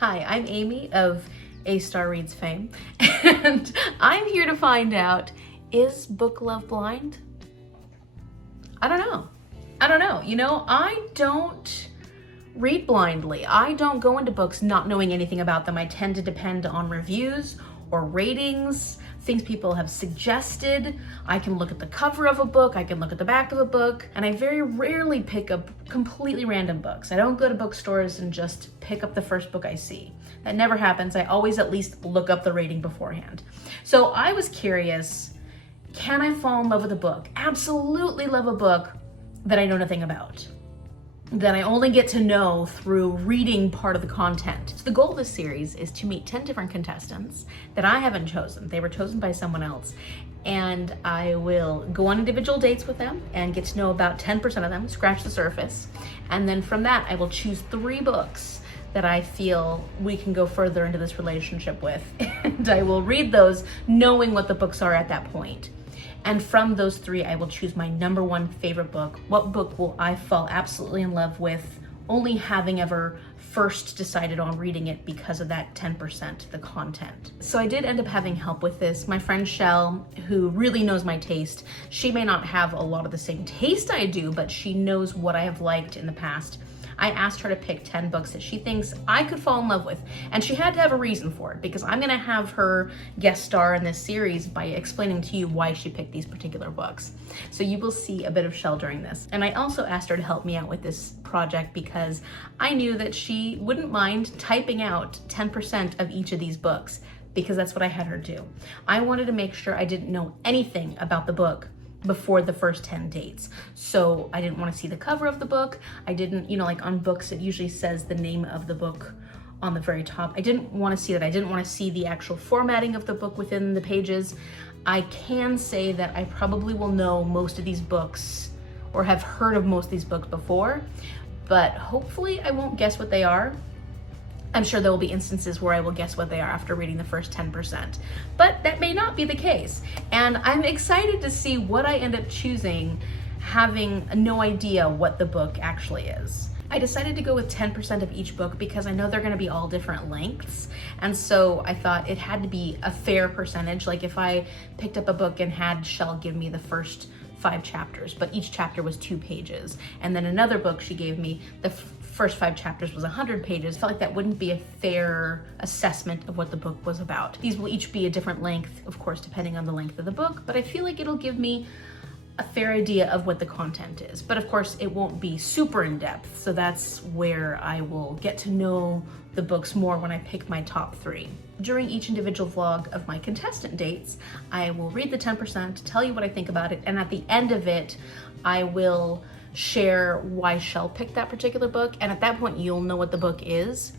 Hi, I'm Amy of A Star Reads fame, and I'm here to find out, is book love blind? I don't know. I don't read blindly. I don't go into books not knowing anything about them. I tend to depend on reviews or ratings, things people have suggested. I can look at the cover of a book, I can look at the back of a book, and I very rarely pick up completely random books. I don't go to bookstores and just pick up the first book I see. That never happens. I always at least look up the rating beforehand. So I was curious, can I fall in love with a book? Absolutely love a book that I know nothing about, that I only get to know through reading part of the content. So the goal of this series is to meet 10 different contestants that I haven't chosen. They were chosen by someone else. And I will go on individual dates with them and get to know about 10% of them, scratch the surface. And then from that, I will choose 3 books that I feel we can go further into this relationship with. And I will read those knowing what the books are at that point. And from those 3, I will choose my number 1 favorite book. What book will I fall absolutely in love with, only having ever first decided on reading it because of that 10%, the content. So I did end up having help with this. My friend Shell, who really knows my taste, she may not have a lot of the same taste I do, but she knows what I have liked in the past. I asked her to pick 10 books that she thinks I could fall in love with. And she had to have a reason for it, because I'm gonna have her guest star in this series by explaining to you why she picked these particular books. So you will see a bit of Shell during this. And I also asked her to help me out with this project because I knew that she wouldn't mind typing out 10% of each of these books, because that's what I had her do. I wanted to make sure I didn't know anything about the book before the first 10 dates. So I didn't want to see the cover of the book. I didn't, like on books, it usually says the name of the book on the very top. I didn't want to see that. I didn't want to see the actual formatting of the book within the pages. I can say that I probably will know most of these books or have heard of most of these books before, but hopefully I won't guess what they are. I'm sure there will be instances where I will guess what they are after reading the first 10%, but that may not be the case. And I'm excited to see what I end up choosing, having no idea what the book actually is. I decided to go with 10% of each book because I know they're gonna be all different lengths. And so I thought it had to be a fair percentage. Like if I picked up a book and had Shell give me the first 5 chapters, but each chapter was 2 pages. And then another book she gave me, the first 5 chapters was 100 pages. Felt like that wouldn't be a fair assessment of what the book was about. These will each be a different length, of course, depending on the length of the book, but I feel like it'll give me a fair idea of what the content is. But of course, it won't be super in depth, so that's where I will get to know the books more when I pick my top 3. During each individual vlog of my contestant dates, I will read the 10%, tell you what I think about it, and at the end of it, I will share why Shell picked that particular book, and at that point you'll know what the book is.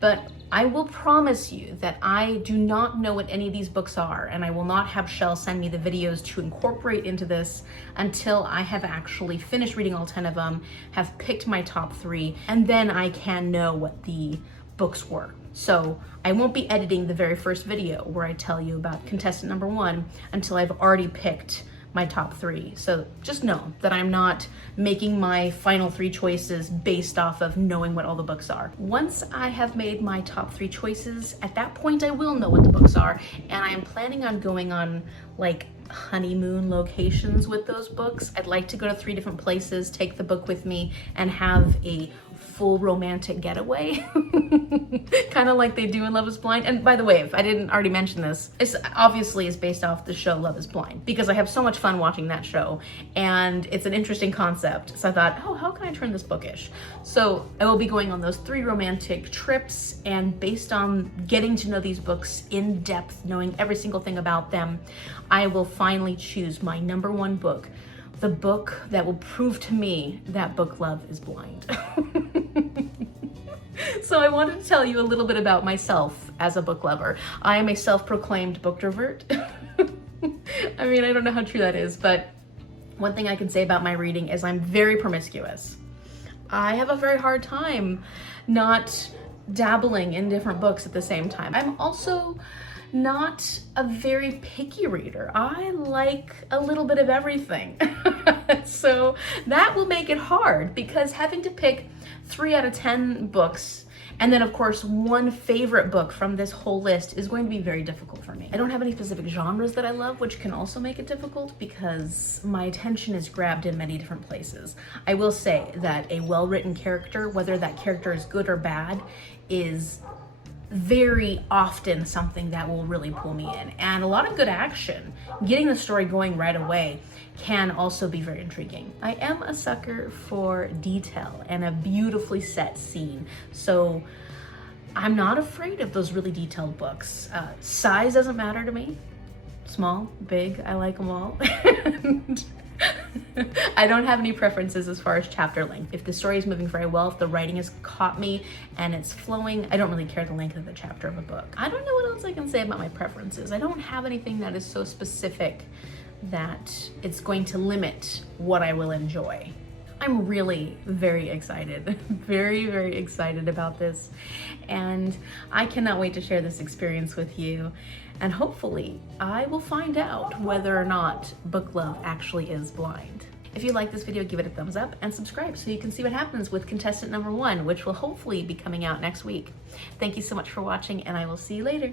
But I will promise you that I do not know what any of these books are, and I will not have Shell send me the videos to incorporate into this until I have actually finished reading all 10 of them, have picked my top 3, and then I can know what the books were. So I won't be editing the very first video where I tell you about contestant number 1 until I've already picked my top 3. So just know that I'm not making my final 3 choices based off of knowing what all the books are. Once I have made my top 3 choices, at that point I will know what the books are, and I am planning on going on like honeymoon locations with those books. I'd like to go to 3 different places, take the book with me, and have a full romantic getaway, kind of like they do in Love is Blind. And by the way, if I didn't already mention this, it's obviously is based off the show Love is Blind, because I have so much fun watching that show, and it's an interesting concept. So I thought, oh, how can I turn this bookish? So I will be going on those 3 romantic trips, and based on getting to know these books in depth, knowing every single thing about them, I will finally choose my number 1 book, the book that will prove to me that book love is blind. So I wanted to tell you a little bit about myself as a book lover. I am a self-proclaimed booktrovert. I mean, I don't know how true that is, but one thing I can say about my reading is I'm very promiscuous. I have a very hard time not dabbling in different books at the same time. I'm also not a very picky reader. I like a little bit of everything. So that will make it hard, because having to pick 3 out of 10 books And then of course, one favorite book from this whole list is going to be very difficult for me. I don't have any specific genres that I love, which can also make it difficult because my attention is grabbed in many different places. I will say that a well-written character, whether that character is good or bad, is very often something that will really pull me in. And a lot of good action, getting the story going right away, can also be very intriguing. I am a sucker for detail and a beautifully set scene, so I'm not afraid of those really detailed books. Size doesn't matter to me. Small, big, I like them all. And I don't have any preferences as far as chapter length. If the story is moving very well, if the writing has caught me and it's flowing, I don't really care the length of the chapter of a book. I don't know what else I can say about my preferences. I don't have anything that is so specific that it's going to limit what I will enjoy. I'm really very excited, very, very excited about this. And I cannot wait to share this experience with you. And hopefully I will find out whether or not book love actually is blind. If you like this video, give it a thumbs up and subscribe so you can see what happens with contestant number 1, which will hopefully be coming out next week. Thank you so much for watching, and I will see you later.